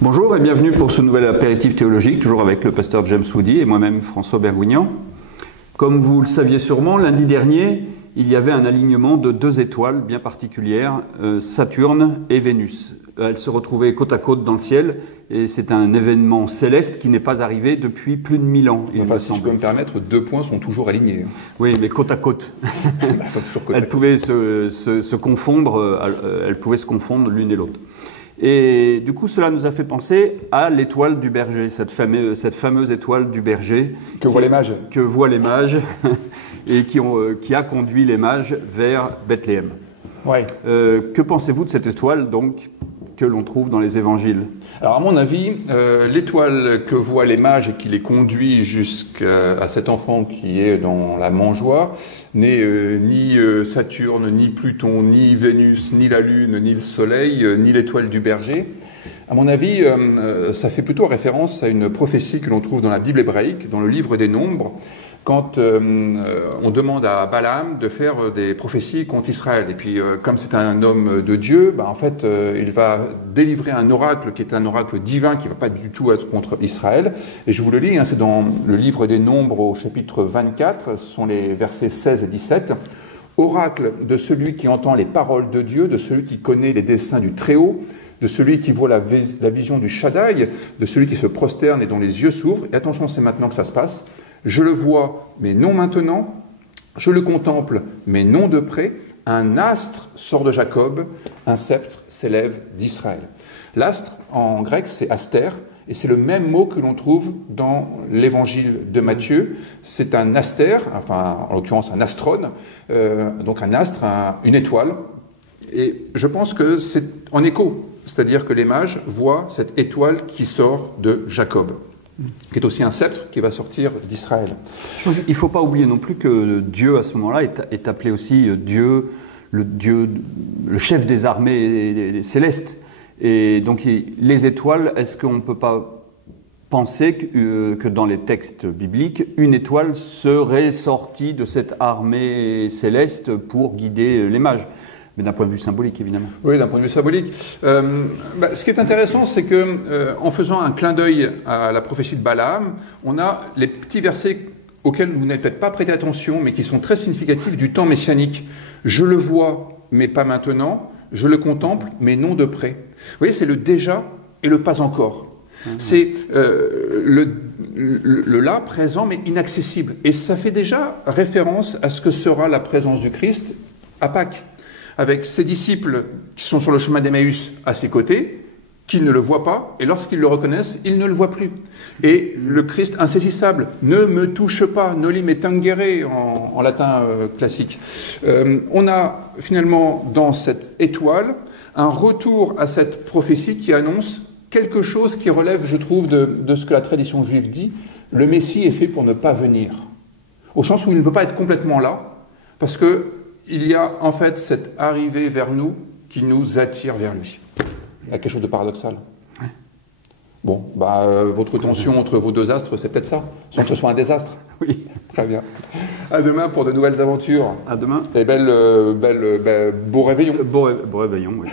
Bonjour et bienvenue pour ce nouvel apéritif théologique, toujours avec le pasteur James Woody et moi-même François Bergouignan. Comme vous le saviez sûrement, lundi dernier, il y avait un alignement de deux étoiles bien particulières, Saturne et Vénus. Elles se retrouvaient côte à côte dans le ciel et c'est un événement céleste qui n'est pas arrivé depuis plus de 1000 ans. Enfin, si je peux me permettre, deux points sont toujours alignés. Oui, mais côte à côte. Sont toujours côte à côte. Elles pouvaient se confondre, elles pouvaient se confondre l'une et l'autre. Et du coup, cela nous a fait penser à l'étoile du berger, cette fameuse étoile du berger. Que voient les mages. Que voient les mages et qui a conduit les mages vers Bethléem. Ouais. Que pensez-vous de cette étoile, donc, que l'on trouve dans les évangiles? Alors, à mon avis, l'étoile que voient les mages et qui les conduit jusqu'à cet enfant qui est dans la mangeoire n'est ni Saturne, ni Pluton, ni Vénus, ni la Lune, ni le Soleil, ni l'étoile du berger. À mon avis, ça fait plutôt référence à une prophétie que l'on trouve dans la Bible hébraïque, dans le livre des Nombres, quand on demande à Balaam de faire des prophéties contre Israël. Et puis, comme c'est un homme de Dieu, en fait, il va délivrer un oracle qui est un oracle divin qui ne va pas du tout être contre Israël. Et je vous le lis, c'est dans le livre des Nombres au chapitre 24, ce sont les versets 16 et 17. Oracle de celui qui entend les paroles de Dieu, de celui qui connaît les desseins du Très-Haut, de celui qui voit la vision du Shaddai, de celui qui se prosterne et dont les yeux s'ouvrent. Et attention, c'est maintenant que ça se passe. Je le vois, mais non maintenant. Je le contemple, mais non de près. Un astre sort de Jacob, un sceptre s'élève d'Israël. L'astre, en grec, c'est astère, et c'est le même mot que l'on trouve dans l'évangile de Matthieu. C'est un astère, enfin, en l'occurrence un astrone, donc un astre, une étoile. Et je pense que c'est en écho, c'est-à-dire que les mages voient cette étoile qui sort de Jacob, qui est aussi un sceptre qui va sortir d'Israël. Il ne faut pas oublier non plus que Dieu, à ce moment-là, est appelé aussi Dieu, le chef des armées célestes. Et donc, les étoiles, est-ce qu'on ne peut pas penser que dans les textes bibliques, une étoile serait sortie de cette armée céleste pour guider les mages? Mais d'un point de vue symbolique, évidemment. Oui, d'un point de vue symbolique. Ce qui est intéressant, c'est que en faisant un clin d'œil à la prophétie de Balaam, on a les petits versets auxquels vous n'avez peut-être pas prêté attention, mais qui sont très significatifs du temps messianique. Je le vois, mais pas maintenant. Je le contemple, mais non de près. Vous voyez, c'est le déjà et le pas encore. C'est le là, présent, mais inaccessible. Et ça fait déjà référence à ce que sera la présence du Christ à Pâques, avec ses disciples qui sont sur le chemin d'Emmaüs à ses côtés, qui ne le voient pas, et lorsqu'ils le reconnaissent, ils ne le voient plus. Et le Christ insaisissable, ne me touche pas, noli me tangere en latin classique. On a finalement dans cette étoile un retour à cette prophétie qui annonce quelque chose qui relève, je trouve, de ce que la tradition juive dit, le Messie est fait pour ne pas venir. Au sens où il ne peut pas être complètement là, parce que il y a en fait cette arrivée vers nous qui nous attire vers lui. Il y a quelque chose de paradoxal. Ouais. Bon, votre tension entre vos deux astres, c'est peut-être ça, sans que ce soit un désastre. Oui. Très bien. À demain pour de nouvelles aventures. À demain. Et beau réveillon. Beau réveillon, oui.